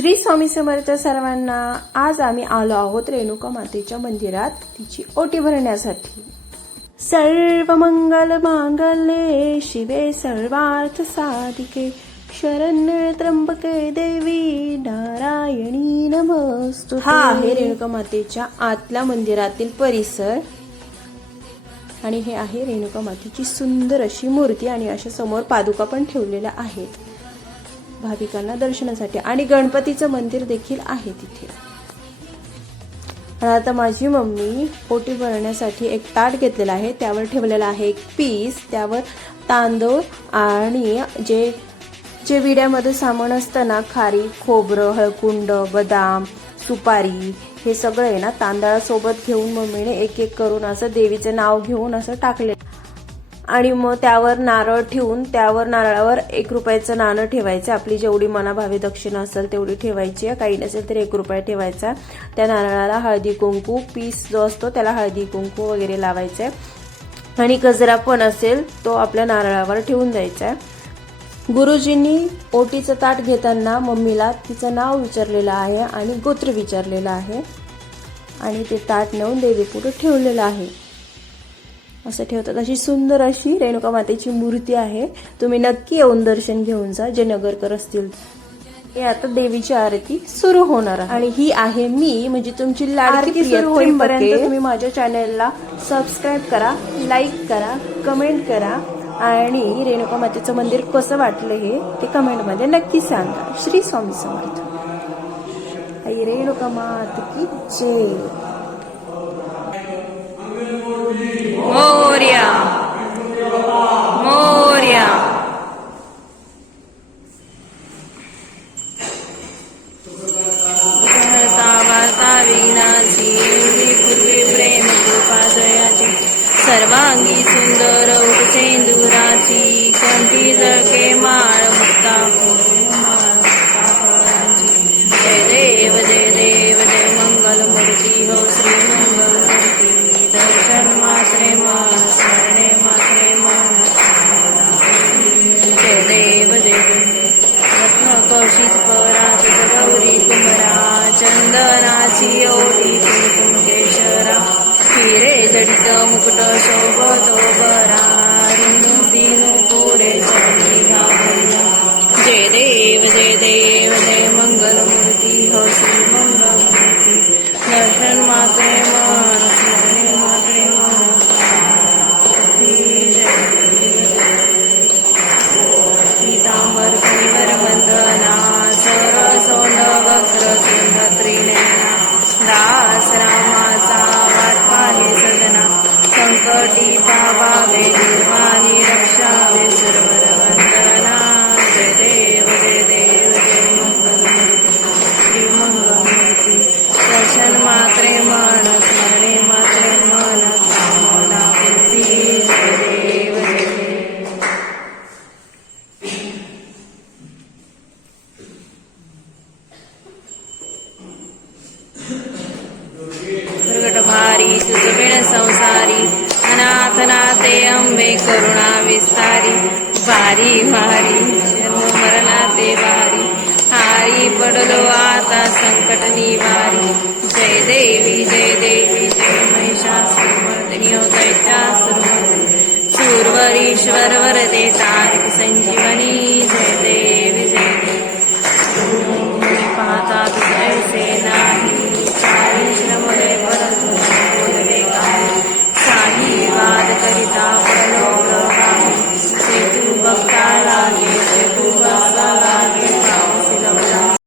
श्री स्वामी समर्थ सर्वांना। आज आम्ही आलो आहोत रेणुका मातेच्या मंदिरात तिची ओटी भरण्यासाठी। सर्व मंगल मांगल्ये शिवे सर्वार्थ साधिके शरण्ये त्र्यंबके देवी नारायणी नमस्तुते। हा आहे रेणुका मातेच्या आतल्या मंदिरातील परिसर आणि हे आहे रेणुका मातेची सुंदर अशी मूर्ती आणि अशा समोर पादुका पण ठेवलेल्या आहेत भाविकांना दर्शनासाठी आणि गणपतीचं मंदिर देखील आहे तिथे। आणि आता माझी मम्मी ओटी भरण्यासाठी एक ताट घेतलेला आहे, त्यावर ठेवलेला आहे एक पीस, त्यावर तांदूळ आणि जे विड्यामध्ये सामान असतं ना, खारी, खोबरं, हळकुंड, बदाम, सुपारी, हे सगळं आहे ना तांदळासोबत घेऊन मम्मीने एक एक करून असं देवीचं नाव घेऊन असं टाकले आणि मग त्यावर नारळ ठेवून त्यावर नारळावर 1 रुपयाचं नाणं ठेवायचं। आपली जेवढी मनाभावी दक्षिणा असेल तेवढी ठेवायची, काही नसेल तर 1 रुपया ठेवायचा। त्या नारळाला हळदी कुंकू, पीस जो असतो त्याला हळदी कुंकू वगैरे लावायचे आणि गजरा पण असेल तो आपल्या नारळावर ठेवून द्यायचा। गुरुजींनी ओटीचं ताट घेताना मम्मीला तिचं नाव विचारलेलं आहे आणि गोत्र विचारलेलं आहे आणि ते ताट नेऊन देवीपुढे ठेवलेलं आहे। असं ठेवतात। अशी सुंदर अशी रेणुका मातेची मूर्ती आहे, तुम्ही नक्की येऊन दर्शन घेऊन जा जे नगरकर असतील। हे आता देवीची आरती सुरू होणार आहे आणि ही आहे मी, म्हणजे तुमची लाडकी सुरू होईपर्यंत तुम्ही माझ्या चॅनलला सबस्क्राईब करा, लाईक करा, कमेंट करा आणि रेणुका मातेचं मंदिर कसं वाटलं हे ते कमेंटमध्ये नक्की सांगा। श्री स्वामी समर्थ। आई रेणुका माता की जय। मोरया मोरया। वार्ता विनाशी पूर्वी प्रेम कृपा जयाची सर्वांगी सुंदर उपसेंदुराची कंठी जळके माळ मुक्ता जय देव जय देव जय मंगल मूर्ती हो श्री मंगल मूर्ती दर्शन मात्रे मन स्मरणे मात्रे मन जय देव जय रत्न कौशिक परात गौरी कुमरा चंदनाची ओटी कुंकुम केशरा हिरे जडित मुकुट शोभतो बरा दिनु पुरे चरणी घालून जय देव जय मंगल मूर्ती हो श्री मंगल मूर्ती दर्शन मात्रे मन स्मरणे मात्रे मन पीतांबर कलिवर वंदना सरसोंड वक्र तुंड त्रिनयना दास रामाचा वाटपा हे सजना संकटी पावावे निर्वाणी रक्षावे सुरवर वंदना जय देव जय मंगल श्री मंगल मूर्ती दर्शन मात्रे मन स्मरणे मात्रे मन कामना पूर्ती जय देव प्रगट भारी तुझबिण संसारी अनाथ नाथे अंबे करुणा विस्तारी भारी भारी जन्म मरणाते भारी हारी पडलो आता संकट निवारी जय देवी जय महिषासुरमर्दिनी हो दैत्यासुरमर्दिनी सूरवरीश्वर वरदे तारक संजीवनी जय देवी पाहता तुझे नाही काही श्रमले परंतु बोलवे काही साही वाद करिता पडलो प्रवाही ते तू बघता